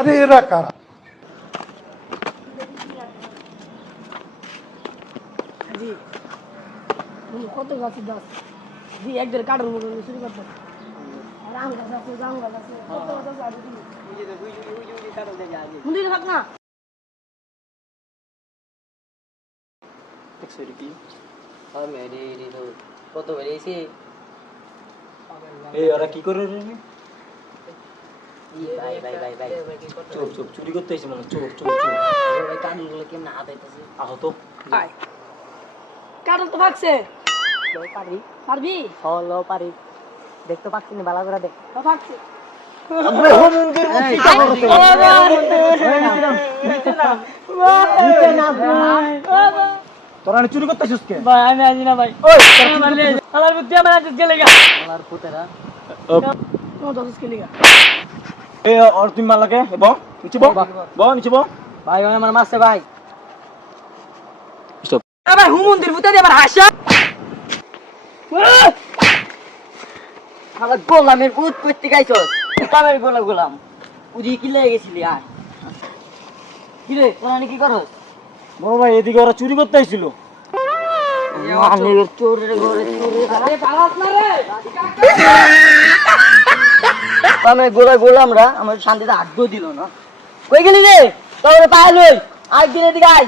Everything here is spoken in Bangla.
আরে এরা কারা? জি কত গাছ গাছ জি একদের কাটার মতো শুরু করতে আর আম গাছ আছে জাম গাছ আছে কত গাছ আছে আর কি মুন্দির থাক না দেখছো কি আমি রে তো কত বেরিয়েছে এই ওরা কি করে রে ভাই ভাই ভাই ভাই চুপ চুপ চুরি করতে এসে মানে চুপ চুপ চুপ ভাই কানগুলো কেমন হাত আইতাছে আহ তো আয় কাটল তো ভাগছে পারি পারবি হলো পারি দেখতে পাচ্ছি না ভালো করে দেখ তো ভাগছে আমরা হোমন্দির মুক্তি করতে তোরা চুরি করতেছিস কে ভাই আমি আছি না ভাই ওই আমার বুদ্ধি আমার আজ গেলে গা আমার পুতেরা ও দস কে লিগা এই আর তুমি মালাকে এবং নিচে বো নিচে বো ভাই ভাই আমার মাসে ভাই স্টপ ভাই হুমন্দির বুদ্ধি আমার হাসা আমার গোলামের ভূত করতে গাইছস কামের গোলাম উজি কি লেগে গেছিলি আর কি রে তোরা কি করস বড় ভাই এদিকে ওরা চুরি করতে আইছিল মানে চোরের ঘরে চুরি আরে পালাস না রে আমি গোলামরা আমার শান্তিতে আড্ডো দিল না কই গেলি রে তোরে পাইল আজ দিন এদিকে আয়